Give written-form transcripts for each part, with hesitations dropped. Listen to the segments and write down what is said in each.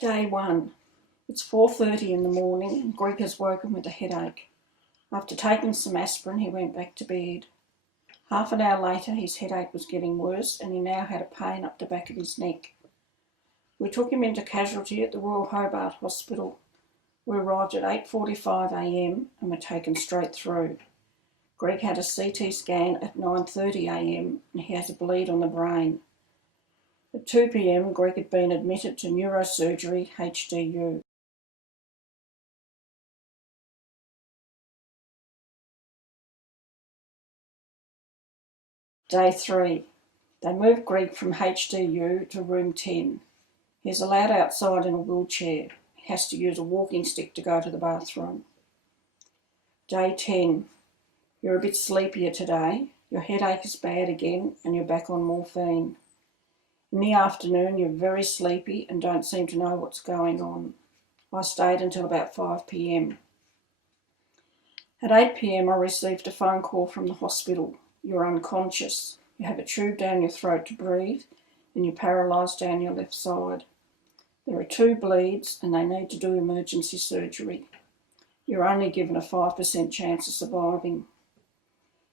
Day 1. It's 4:30 in the morning and Greg has woken with a headache. After taking some aspirin, he went back to bed. Half an hour later, his headache was getting worse and he now had a pain up the back of his neck. We took him into casualty at the Royal Hobart Hospital. We arrived at 8:45am and were taken straight through. Greg had a CT scan at 9:30am and he has a bleed on the brain. At 2pm, Greg had been admitted to neurosurgery HDU. Day 3. They moved Greg from HDU to room 10. He's allowed outside in a wheelchair. He has to use a walking stick to go to the bathroom. Day 10. You're a bit sleepier today. Your headache is bad again and you're back on morphine. In the afternoon, you're very sleepy and don't seem to know what's going on. I stayed until about 5pm. At 8pm, I received a phone call from the hospital. You're unconscious. You have a tube down your throat to breathe and you're paralysed down your left side. There are 2 bleeds and they need to do emergency surgery. You're only given a 5% chance of surviving.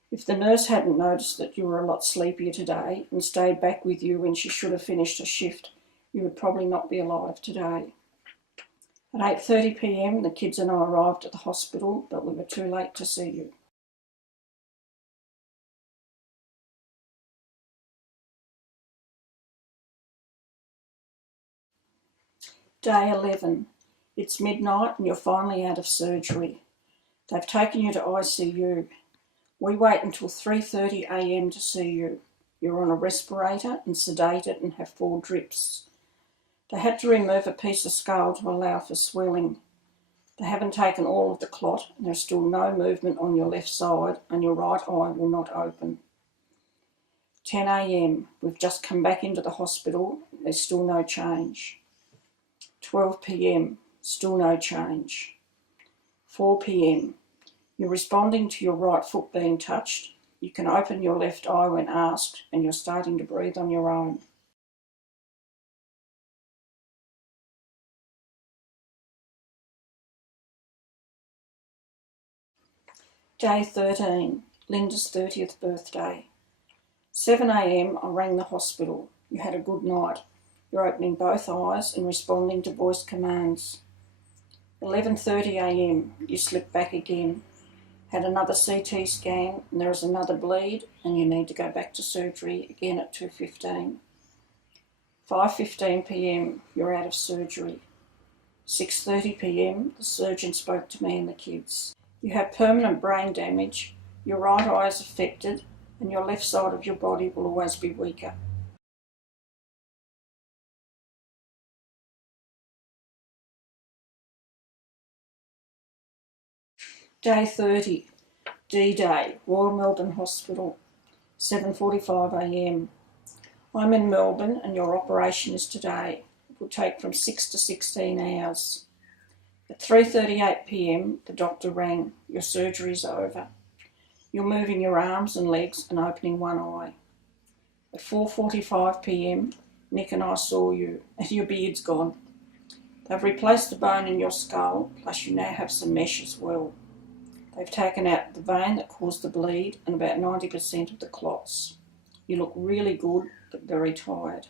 If the nurse hadn't noticed that you were a lot sleepier today and stayed back with you when she should have finished her shift, you would probably not be alive today. At 8:30pm, the kids and I arrived at the hospital, but we were too late to see you. Day 11. It's midnight and you're finally out of surgery. They've taken you to ICU. We wait until 3:30am to see you. You're on a respirator and sedated and have 4 drips. They had to remove a piece of skull to allow for swelling. They haven't taken all of the clot and there's still no movement on your left side and your right eye will not open. 10am. We've just come back into the hospital. There's still no change. 12pm. Still no change. 4pm. You're responding to your right foot being touched. You can open your left eye when asked and you're starting to breathe on your own. Day 13. Linda's 30th birthday. 7am, I rang the hospital. You had a good night. You're opening both eyes and responding to voice commands. 11:30am, you slipped back again. Had another CT scan and there is another bleed and you need to go back to surgery again at 2:15. 5:15pm, you're out of surgery. 6:30pm, the surgeon spoke to me and the kids. You have permanent brain damage, your right eye is affected and your left side of your body will always be weaker. Day 30. D-Day, Royal Melbourne Hospital, 7:45am. I'm in Melbourne and your operation is today. It will take from 6 to 16 hours. At 3:38pm, the doctor rang. Your surgery's over. You're moving your arms and legs and opening one eye. At 4:45pm, Nick and I saw you and your beard's gone. They've replaced the bone in your skull, plus you now have some mesh as well. They've taken out the vein that caused the bleed and about 90% of the clots. You look really good, but very tired.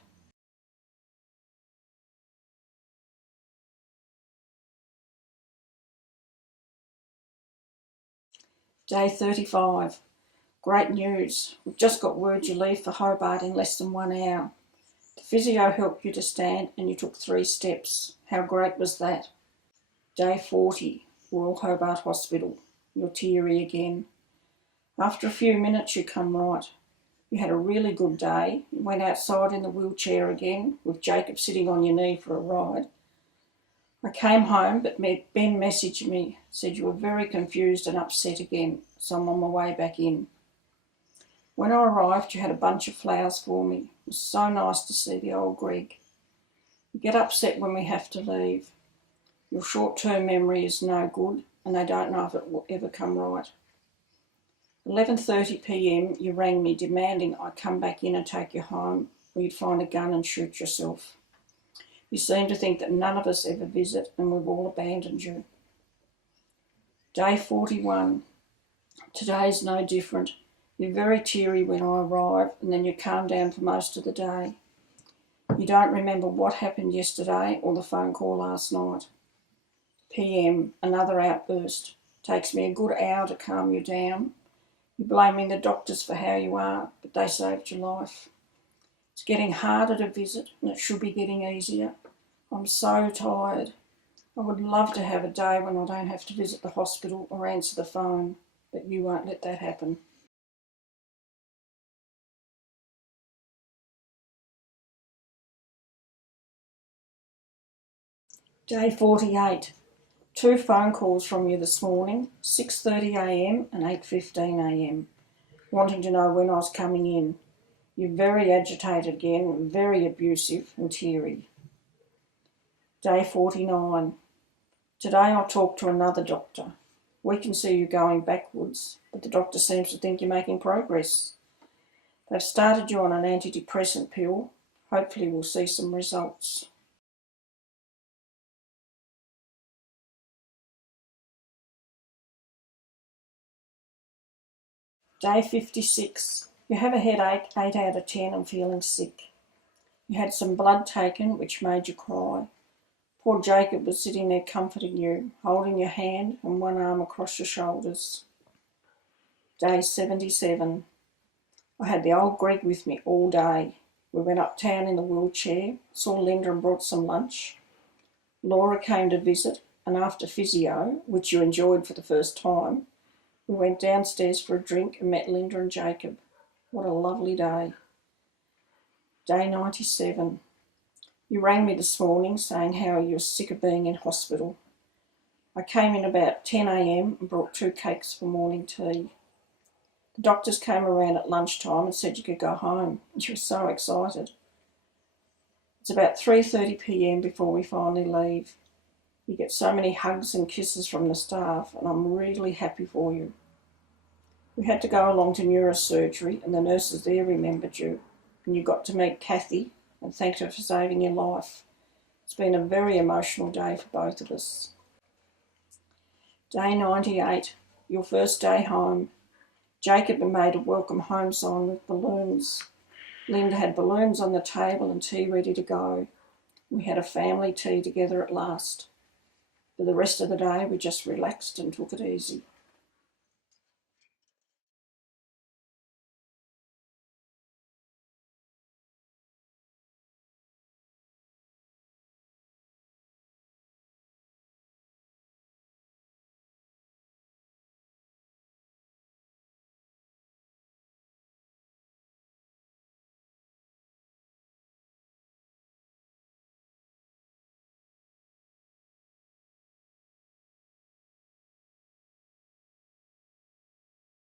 Day 35. Great news. We've just got word you leave for Hobart in less than 1 hour. The physio helped you to stand and you took 3 steps. How great was that? Day 40. Royal Hobart Hospital. You're teary again. After a few minutes you come right. You had a really good day. You went outside in the wheelchair again with Jacob sitting on your knee for a ride. I came home but Ben messaged me, said you were very confused and upset again, so I'm on my way back in. When I arrived you had a bunch of flowers for me. It was so nice to see the old Greg. You get upset when we have to leave. Your short-term memory is no good and they don't know if it will ever come right. 11:30pm, you rang me demanding I come back in and take you home or you'd find a gun and shoot yourself. You seem to think that none of us ever visit and we've all abandoned you. Day 41. Today's no different. You're very teary when I arrive, and then you calm down for most of the day. You don't remember what happened yesterday or the phone call last night. PM, another outburst. Takes me a good hour to calm you down. You're blaming the doctors for how you are, but they saved your life. It's getting harder to visit, and it should be getting easier. I'm so tired. I would love to have a day when I don't have to visit the hospital or answer the phone, but you won't let that happen. Day 48. 2 phone calls from you this morning, 6:30am and 8:15am, wanting to know when I was coming in. You're very agitated again, very abusive and teary. Day 49. Today I talked to another doctor. We can see you going backwards, but the doctor seems to think you're making progress. They've started you on an antidepressant pill. Hopefully we'll see some results. Day 56. You have a headache, 8 out of 10 and feeling sick. You had some blood taken, which made you cry. Poor Jacob was sitting there comforting you, holding your hand and one arm across your shoulders. Day 77. I had the old Greg with me all day. We went uptown in the wheelchair, saw Linda and brought some lunch. Laura came to visit, and after physio, which you enjoyed for the first time, we went downstairs for a drink and met Linda and Jacob. What a lovely day. Day 97. You rang me this morning saying how you were sick of being in hospital. I came in about 10am and brought 2 cakes for morning tea. The doctors came around at lunchtime and said you could go home, and you were so excited. It's about 3:30pm before we finally leave. You get so many hugs and kisses from the staff, and I'm really happy for you. We had to go along to neurosurgery, and the nurses there remembered you, and you got to meet Kathy and thanked her for saving your life. It's been a very emotional day for both of us. Day 98, your first day home. Jacob had made a welcome home sign with balloons. Linda had balloons on the table and tea ready to go. We had a family tea together at last. For the rest of the day, we just relaxed and took it easy.